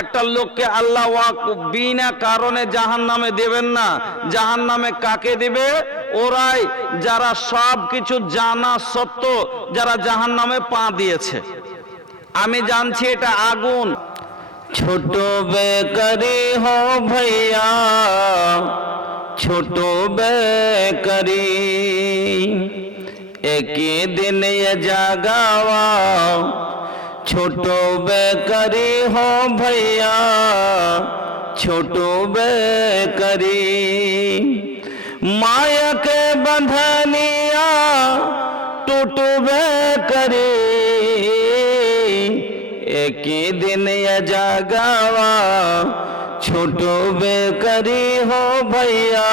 একটা লোককে আল্লাহ বিনা কারণে জাহান্নামে দেবেন না। জাহান্নামে কাকে দিবে? ওরাই যারা সব কিছু জানা সত্ত্বেও যারা জাহান্নামে পা দিয়েছে। আমি জানছি এটা আগুন। ছোট বেকরি হো ভাইয়া, ছোট বেকরি, एक दिन ये जागावा, छोटो बेकरी हो भैया, छोटो बेकरी, माया के बंधनिया टूट बेकरी, एक दिन ये जागावा, छोटो बेकरी हो भैया,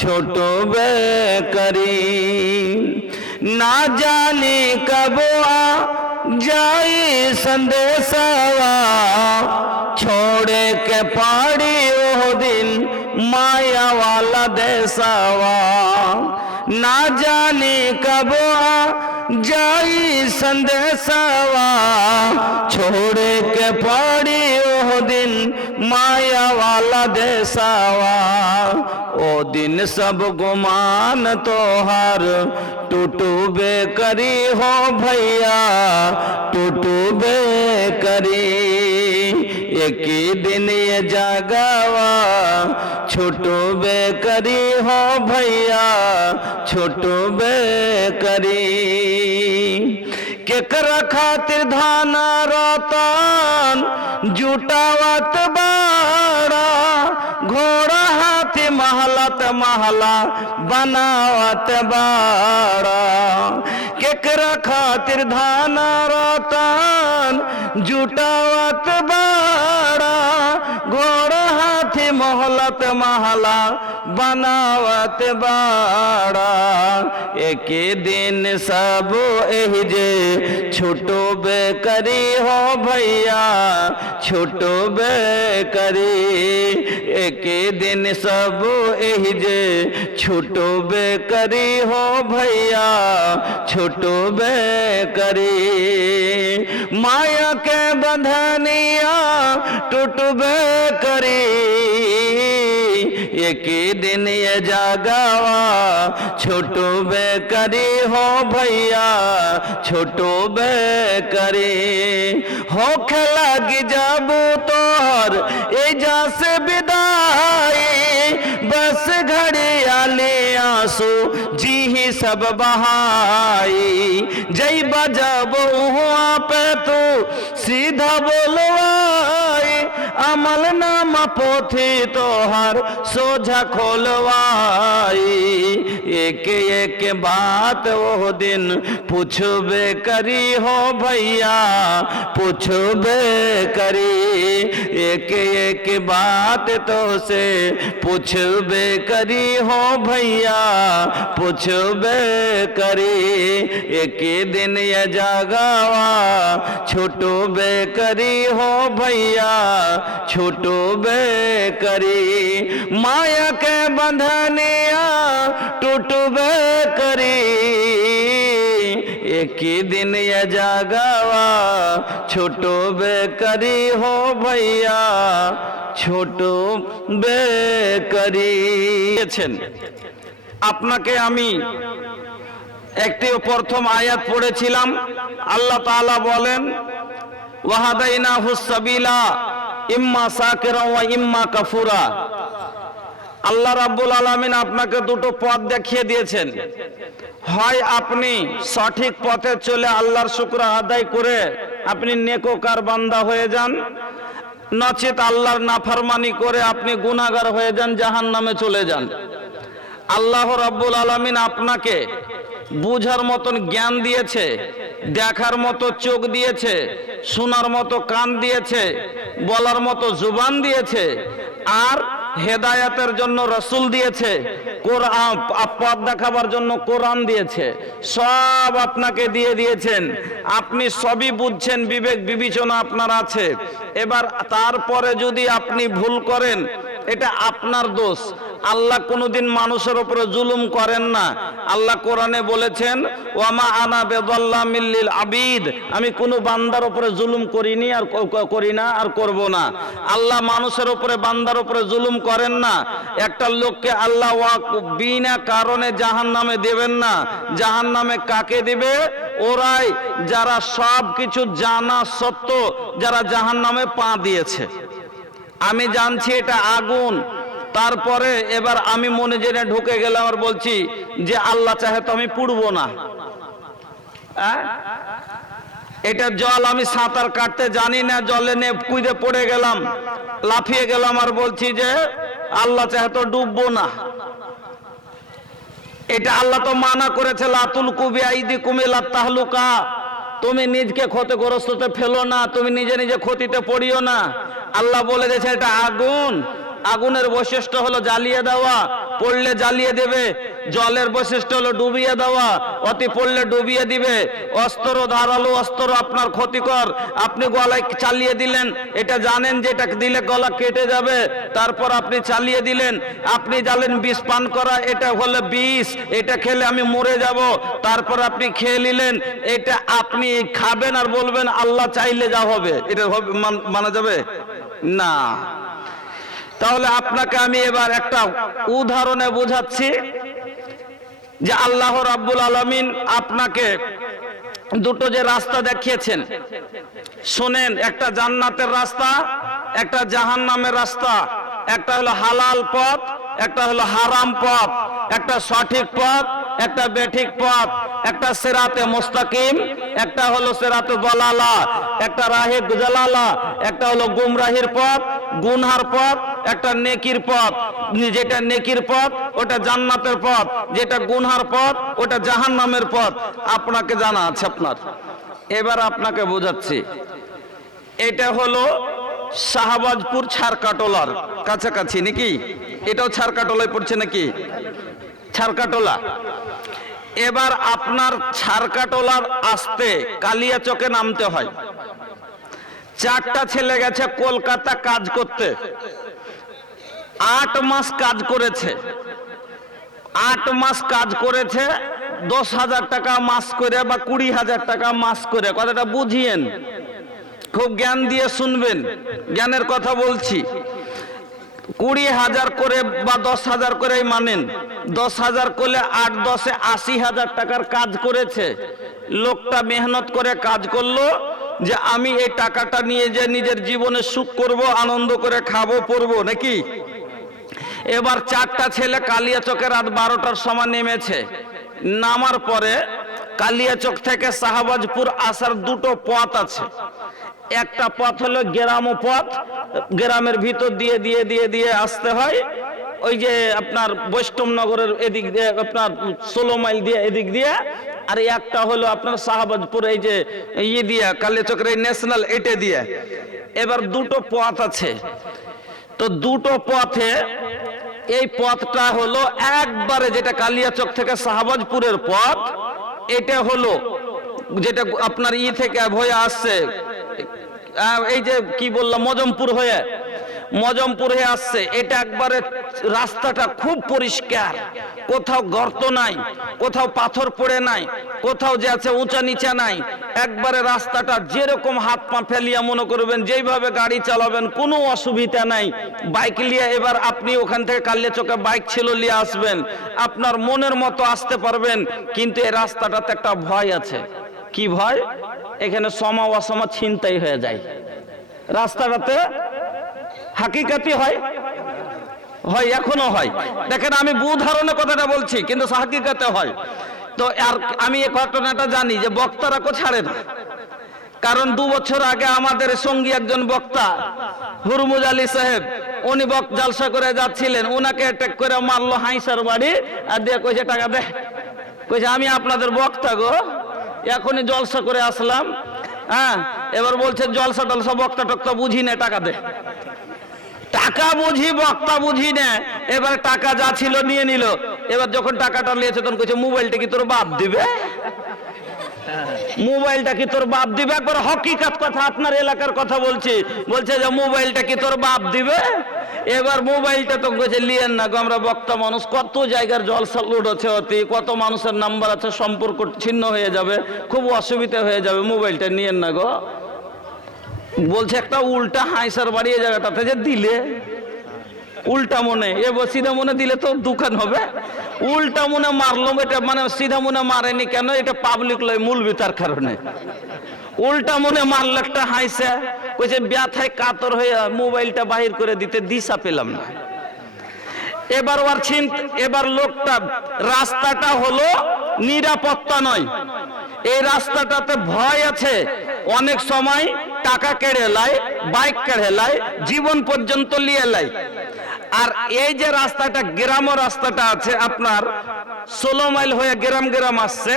छोटो बेकरी, ना जाने कब आ जाई संदेशवा, छोड़े के पाड़ी वो दिन माया वाला देशवा, ना जाने कब आ जाई संदेशवा, छोड़े के पाड़ी वो दिन माया वाला देशवा, ओ दिन सब गुमान तोहार टूटू बेकरी हो भैया, टूटू बेकरी, एक दिन ये जागावा, छोटू बेकरी हो भैया, छोटू बेकरी, केकरा खातिर धान रतन जुटावत बाड़ा, घोड़ा हाथी महलत महला बनावत बाड़ा, केकरा खातिर धान रतन जुटावत बाड़ा, घोड़ा हाथी महलत महला बनावत बाड़ा, एक दिन सब एही जे छोटो बेकरी हो भैया, छोटो बेकरी, एक दिन सब एही जे छोटो बेकरी हो भैया, छोटो बेकरी, माया के बंधनिया टूट बेकरी, एक दिन ये जागावा, छोटो बेकरी हो भैया, छोटो बेकरी, होखे लगी जाबू तोर एजा से विदाई, बस घड़ी आले आंसू जी ही सब बहाई, जय बजब हुआ पे तू सीधा बोलवाई, अमल नाम पोथी तोहर सोझा खोलवाई, एक एक बात वो दिन पूछबे करी हो भैया, पूछबे करी, एक एक बात तो से पूछबे करी हो भैया, पूछबे करी, एक दिन ये जागावा, छोटो बेकरी हो भैया, छोटो बेकरी, माया के बंधनिया टूट बेकरी, एक दिन ये जागावा, छोटो बेकरी हो भैया, छोटो बेकरी। আপনাকে আমি একটি প্রথম আয়াত পড়েছিলাম। আল্লাহ তাআলা বলেন ওয়াহাদাইনাহুস সাবিলা ইম্মা শাকিরা ওয়া ইম্মা কাফুরা। আল্লাহ রাব্বুল আলামিন আপনাকে দুটো পথ দেখিয়ে দিয়েছেন, হয় আপনি সঠিক পথে চলে আল্লাহর শুকর আদায় করে আপনি নেককার বান্দা হয়ে যান, নচেত আল্লাহর নাফরমানি করে আপনি গুনাহগার হয়ে যান, জাহান্নামে চলে যান। আল্লাহ রাব্বুল আলামিন আপনাকে বুঝার মতন জ্ঞান দিয়েছে, দেখার মতো চোখ দিয়েছে, শোনার মতো কান দিয়েছে, বলার মতো জুবান দিয়েছে, আর হেদায়েতের জন্য রাসূল দিয়েছে, কোরআন পথ দেখাবার জন্য কোরআন দিয়েছে, সব আপনাকে দিয়ে দিয়েছেন। আপনি সবই বুঝছেন, বিবেক বিবেচনা আপনার আছে। এবার তারপরে যদি আপনি ভুল করেন এটা আপনার দোষ। আল্লাহ কোনোদিন মানুষের উপরে জুলুম করেন না। আল্লাহ কোরআনে বলেছেন ওয়ামা আনা বিযাল্লামিল লিল আবিদ, আমি কোনো বান্দার উপরে জুলুম করিনি আর করি না আর করব না। আল্লাহ মানুষের উপরে বান্দার উপরে জুলুম করেন না। একটা লোককে আল্লাহ বিনা কারণে জাহান্নামে দেবেন না। জাহান্নামে কাকে দিবে? ওরাই যারা সব কিছু জানা সত্ত্বেও যারা জাহান্নামে পা দিয়েছে। আমি জানছি এটা আগুন, তারপরে এবার আমি মনে জেনে ঢুকে গেলাম আর বলছি যে আল্লাহ চাহে তো আমি পুড়বো না। এটা জল, আমি সাঁতার কাটতে জানি না, জলে নে কুইদে পড়ে গেলাম, লাফিয়ে গেলাম আর বলছি যে আল্লাহ চাহে তো ডুববো না। এটা আল্লাহ তো মানা করেছে লাতুল কুবি আইদিকুম ইলা তাহলুকা, তুমি নিজকে ক্ষতিগ্রস্ততে ফেলো না, তুমি নিজে নিজে ক্ষতিতে পড়িও না। আল্লাহ বলে দিয়েছে এটা আগুন, আগুনের বৈশিষ্ট্য হলো জ্বালিয়ে দেওয়া, পড়লে জ্বালিয়ে দেবে। জলের বৈশিষ্ট্য হলো ডুবিয়ে দেওয়া, অতি পড়লে ডুবিয়ে দিবে। অস্ত্র, ধারালো অস্ত্র আপনার ক্ষতিকর, আপনি গলায় চালিয়ে দিলেন, এটা জানেন যে এটা দিলে গলা কেটে যাবে, তারপর আপনি চালিয়ে দিলেন। আপনি জানেন বিষ পান করা, এটা হলো বিষ, এটা খেলে আমি মরে যাব, তারপর আপনি খেয়ে নিলেন। এটা আপনি খাবেন আর বলবেন আল্লাহ চাইলে যা হবে, এটা মানা যাবে না। তাহলে আপনাকে আমি এবার একটা উদাহরণে বোঝাচ্ছি যে আল্লাহ রাব্বুল আলামিন আপনাকে দুটো যে রাস্তা দেখিয়েছেন, শোনেন, একটা জান্নাতের রাস্তা, একটা জাহান্নামের রাস্তা। একটা হলো হালাল পথ, একটা হলো হারাম পথ, একটা সঠিক পথ, একটা বেঠিক পথ, একটা সিরাতে মুস্তাকিম, একটা হলো সিরাতে দালালা, একটা রাহে জালালা, একটা হলো গুমরাহির পথ, গুনহার পথ, একটা নেকির পথ। যেটা নেকির পথ ওটা জান্নাতের পথ, যেটা গুনহার পথ ওটা জাহান্নামের পথ। আপনাকে জানা আছে আপনার। এবার আপনাকে বোঝাচ্ছি, এটা হলো শাহবাজপুর ছারকাটোলার কাছাকাছি নাকি? এটাও ছারকাটোলায় পড়ছে নাকি? ছারকাটোলা। এবার আপনার ছারকাটোলার আসতে কালিয়াচকে নামতে হয়। 4টা ছেলে গেছে কলকাতা কাজ করতে, 8 মাস কাজ করেছে। 8 মাস কাজ করেছে, 10,000 টাকা মাস করে বা 20,000 টাকা মাস করে। কথাটা বুঝিয়েন, খুব জ্ঞান দিয়ে শুনবেন, জ্ঞানের কথা বলছি। 20,000 করে বা 10,000 করেই মানেন, 10,000 করলে 8 10 80,000 টাকার কাজ করেছে। লোকটা মেহনত করে কাজ করলো যে আমি এই টাকাটা নিয়ে যে নিজের জীবনে সুখ করব, আনন্দ করে খাবো পরবো নাকি। এবার 4টা ছেলে কালিয়াচকে রাত 12টার সময় নেমেছে। নামার পরে কালিয়াচক থেকে শাহবাজপুর আসার 2টো পথ আছে। একটা পথ হলো গ্রাম পথ, গ্রামের ভিতর দিয়ে দিয়ে দিয়ে দিয়ে আসতে হয়, ওই যে আপনার বৈষ্ণবনগরের এদিক দিয়ে, আপনার 16 মাইল দিয়ে এদিক দিয়ে। আর একটা হলো আপনার শাহবাজপুর এই যে ইয়ে দিয়ে কালিয়াচকের এই ন্যাশনাল এটা দিয়ে। এবার 2টো পথ আছে। তো 2টো পথে এই পথটা হলো একবারে যেটা কালিয়াচক থেকে শাহবাজপুরের পথ, এটা হলো যেটা আপনার থেকে হয়ে আসছে, এই যে কি বললাম মজমপুর হয়ে আসছে। এটা একবারে রাস্তাটা খুব পরিষ্কার, কোথাও গর্ত নাই, কোথাও পাথর পড়ে নাই, কোথাও যে আছে উঁচা নিচা নাই। একবারে রাস্তাটা যেরকম হাত পা ফেলিয়া মনে করবেন যেইভাবে গাড়ি চালাবেন কোনো অসুবিধা নাই। বাইক নিয়ে এবার আপনি ওখান থেকে কালিয়াচকে বাইক ছিল নিয়ে আসবেন, আপনার মনের মতো আসতে পারবেন। কিন্তু এই রাস্তাটাতে একটা ভয় আছে। কি ভয়? এখানে সমা অসমা ছিনতাই হয়ে যায় রাস্তাটাতে। হাকিকাতি হয়, এখনো হয়। দেখেন আমি উদাহরণে কথাটা বলছি, কিন্তু হাকিকাতে হয়। তো আর আমি এই ঘটনাটা জানি যে বক্তারা ছাড়ে না। কারণ 2 বছর আগে আমাদের সঙ্গী একজন বক্তা হুরমুজ আলী সাহেব, উনি জালসা করে যাচ্ছিলেন, উনাকে অ্যাটাক করে মারলো হাইসার বাড়ি, আর দিয়ে কইছে টাকা দে। কইছে আমি আপনাদের বক্তা গো, এখনই জলসা করে আসলাম। হ্যাঁ, এবার বলছে জলসা টলসা বক্তা টক্তা বুঝি না, টাকা দে। টাকা বুঝি বক্তা বুঝি না। এবার টাকা যা ছিল নিয়ে নিল। এবার যখন টাকাটা নিয়েছে তখন কইছে মোবাইলটা কি তোর বাপ দিবে? মোবাইলটা কি তোর বাপ দিবে? একবার হকিকত কথা, আপনার এলাকার কথা বলছি। বলছে যে মোবাইলটা কি তোর বাপ দিবে? এবার মোবাইলটা তো গেছে লিয়েন না গো, আমরা বক্তা মানুষ, কত জায়গার জলসা লোড আছে অতি, কত মানুষের নাম্বার আছে, সম্পর্ক ছিন্ন হয়ে যাবে, খুব অসুবিধা হয়ে যাবে, মোবাইলটা নিয়েন না গো। বলছে একটা উল্টা হাইসার বাড়িয়ে জায়গাটাতে যে দিলে উল্টা মনে, সিধা মনে দিলে তো দোকান হবে, উল্টা মনে মারলো, এটা মানে সিধা মনে মারেনি কেন, এটা পাবলিক লয় মূলবি, তার কারণে উল্টা মনে মারলো একটা হাইসা, কইছে ব্যথায় কাতর হয়ে মোবাইলটা বাহির করে দিতে দিশা পেলাম না। এবার লোকটা, রাস্তাটা হলো নিরাপত্তা নয়, এই রাস্তাটাতে ভয় আছে, অনেক সময় টাকা কেড়ে লাই, বাইক কেড়ে লাই, জীবন পর্যন্ত লিয়ে লাই। আর এই যে রাস্তাটা, গ্রাম রাস্তাটা আছে আপনার 16 মাইল হয়ে গ্রাম আসছে,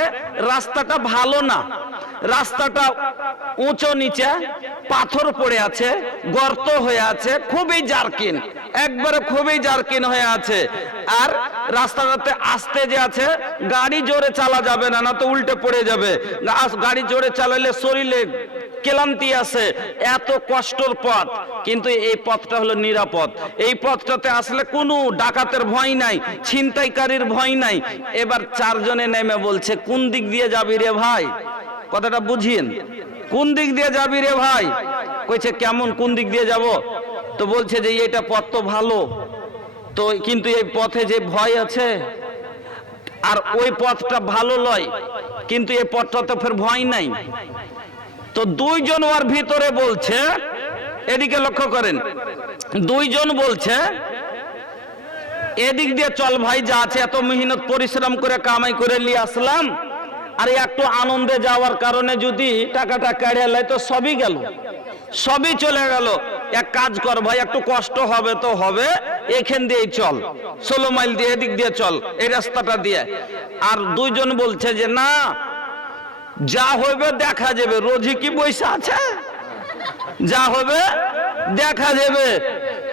রাস্তাটা ভালো না, রাস্তাটা উঁচু নিচে, পাথর পড়ে আছে, গর্ত হয়ে আছে, খুবই জার্কিন, একবারে খুবই জার্কিন হয়ে আছে। আর রাস্তাটাতে আস্তে যে আছে, গাড়ি জোরে চালা যাবে না, না তো উল্টে পড়ে যাবে, গাড়ি জোরে চালালে শরীরে ক্লান্তি আছে, এত কষ্টের পথ, কিন্তু এই পথটা হলো নিরাপদ। এই পথটাতে আসলে কোনো ডাকাতের ভয় নাই, ছিনতাইকারীর ভয় নাই। এবার চারজনে নেমে বলছে, কোন দিক দিয়ে যাবি রে ভাই, কথাটা বুঝিয়েন, কোন দিক দিয়ে যাবি রে ভাই? কইছে কেমন, কোন দিক দিয়ে যাব? তো বলছে যে এটা পথ তো ভালো, তো কিন্তু এই পথে যে ভয় আছে, আর ওই পথটা ভালো লয়, কিন্তু এই পথটাতে ফের ভয় নাই। তো দুইজন ওর ভিতরে বলছে, এদিকে লক্ষ্য করেন, দুইজন বলছে এদিক দিয়ে চল ভাই, যা আছে এত মেহনত পরিশ্রম করে কামাই করে নিয়ে আসলাম, আর একটু আনন্দে যাওয়ার কারণে যদি টাকাটা কেড়ে লাই তো সবই গেল, সবই চলে গেল। এক কাজ কর ভাই, একটু কষ্ট হবে তো হবে, এখান দিয়েই চল, 16 মাইল দিয়ে এদিক দিয়ে চল, এই রাস্তাটা দিয়ে। আর দুইজন বলছে যে না, যা হবে দেখা যাবে, রোজি কি বৈশা আছে, যা হবে দেখা যাবে,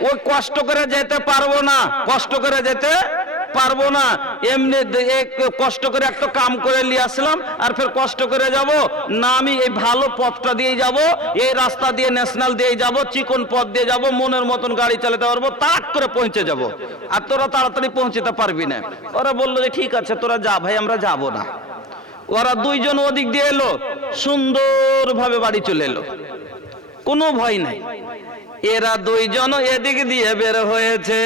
ওই কষ্ট করে যেতে পারবো না, কষ্ট করে যেতে পারবো না, এমনি কষ্ট করে একটা কাম করে নিয়ে আসলাম, আর ফের কষ্ট করে যাব না, আমি এই ভালো পথটা দিয়ে যাব, এই রাস্তা দিয়ে ন্যাশনাল দিয়ে যাব, চিকন পথ দিয়ে যাব, মনের মতন গাড়ি চালাতে পারবো, তাক করে পৌঁছে যাব, আর তোরা তাড়াতাড়ি পৌঁছতে পারবি না। ওরা বললো যে ঠিক আছে তোরা যা ভাই, আমরা যাব না। ওরা দুইজন ওদিক দিয়ে এলো, সুন্দর ভাবে বাড়ি চলে এলো, কোনো ভয় নাই। এরা দুইজন এদিক দিয়ে বের হয়েছে,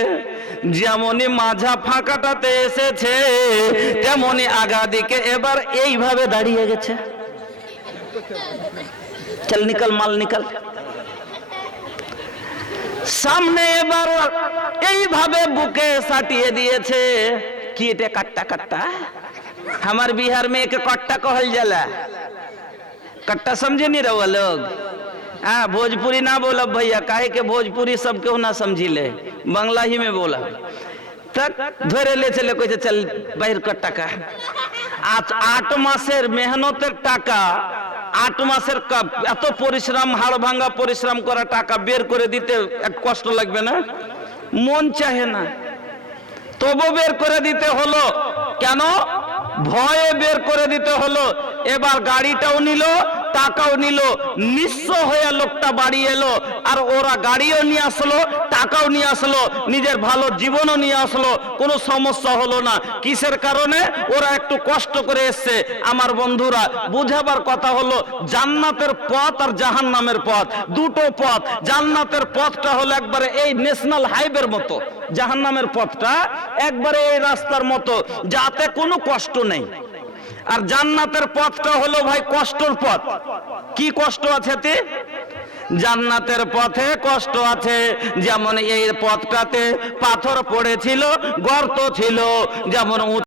যেমনই মাঝা ফাঁকাটাতে এসেছে, তেমনি আগা দিকে এবার এইভাবে দাঁড়িয়ে গেছে, চল নিকল মাল নিকল। সামনে এবার এইভাবে বুকে সাটিয়ে দিয়েছে, কি এটা কাট্টা কাট্টা, हमार बिहार में एक कट्टा कहल जाला, कट्टा समझे नहीं रहो लोग। हाँ, भोजपुरी ना बोला भैया, काहे के भोजपुरी सब क्यों ना समझी ले, बांग्ला ही में बोला। तक धरे ले चले कोई चल बाहर कट्टा का, आज 8 মাসের মেহনতের টাকা, 8 মাসের এত পরিশ্রম, হাড় ভাঙা পরিশ্রম করা টাকা বের করে দিতে এক কষ্ট লাগবে না? মন চাহে না, তবু বের করে দিতে হলো। কেন? ভয়ে বের করে দিতে হলো। এবার গাড়িটাও নিল, টাকাও নিল, নিঃস্ব হয়ে লোকটা বাড়ি এলো। আর ওরা গাড়িও নিয়ে আসলো, টাকাও নিয়ে আসলো, নিজের ভালো জীবনও নিয়ে আসলো, কোনো সমস্যা হলো না। কিসের কারণে? ওরা একটু কষ্ট করে এসছে। আমার বন্ধুরা, বুঝাবার কথা হলো, জান্নাতের পথ আর জাহান্নামের পথ দুটো পথ। জান্নাতের পথটা হলো একবারে এই ন্যাশনাল হাইওয়ের মতো, জাহান্নামের পথটা একবারে এই রাস্তার মতো, যাতে কোনো কষ্ট নেই। আর জান্নাতের পথটা হলো ভাই কষ্টের পথ। কি কষ্ট আছে? জান্নাতের পথে কষ্ট আছে। যেমন এই পথটাতে পাথর পড়েছিল, গর্ত ছিল, যেমন